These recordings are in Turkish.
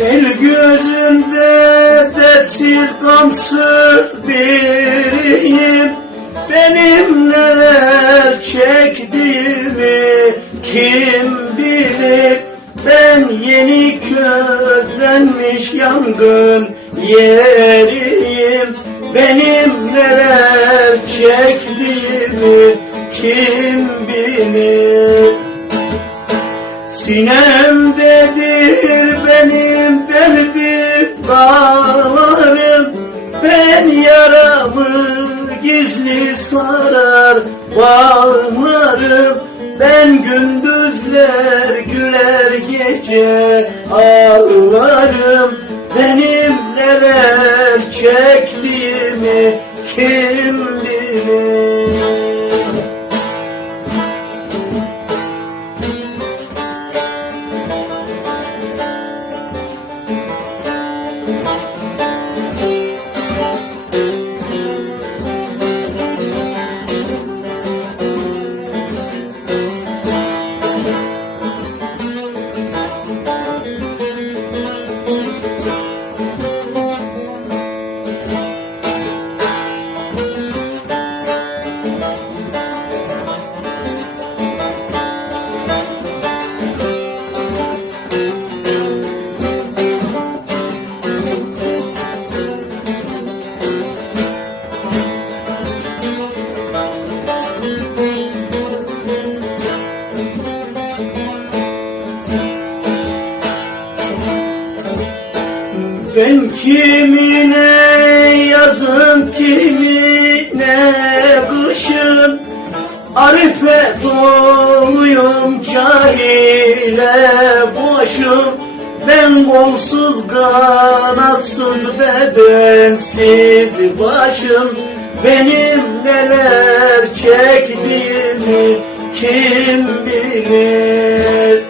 El gözünde dertsiz gamsız biriyim. Benim neler çektiğimi kim bilir? Ben yeni közlenmiş yangın yeri sarar bağlarım. Ben gündüzler güler gece ağlarım. Benim neler çektiğimi Ben kimine yazın kimine kışın Arife doluyum cahile boşum. Ben kolsuz kanatsız bedensiz başım. Benim neler çektiğimi kim bilir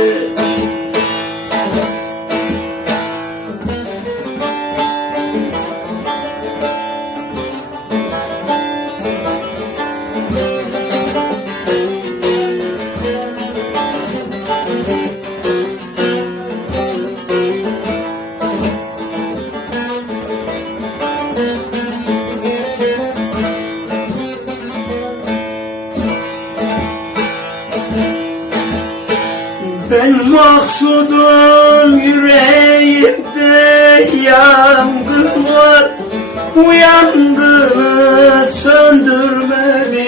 Ben maksudum yüreğimde yangın var. Bu yangını söndürmedi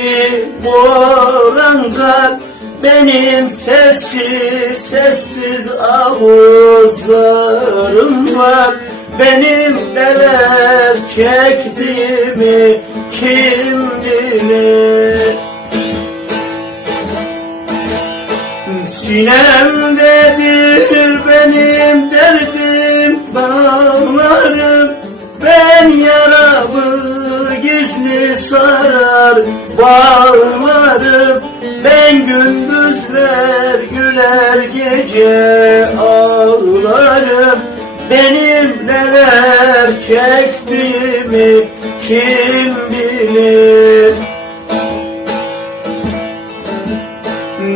boran kar Benim sessiz sessiz avuzlarım var. Benim neler çektiğimi kim bilir? Sinemdedir yaramı gizli sarar bağlarım Ben gündüzler güler gece ağlarım. Benim neler çektiğimi kim bilir?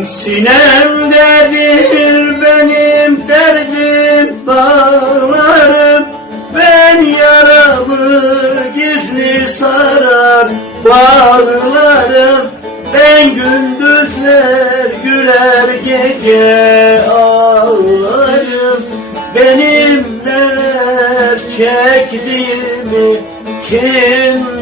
Sinemdedir benim sarar bağlarım Ben gündüzler güler gece ağlarım. Benim neler çektiğimi kim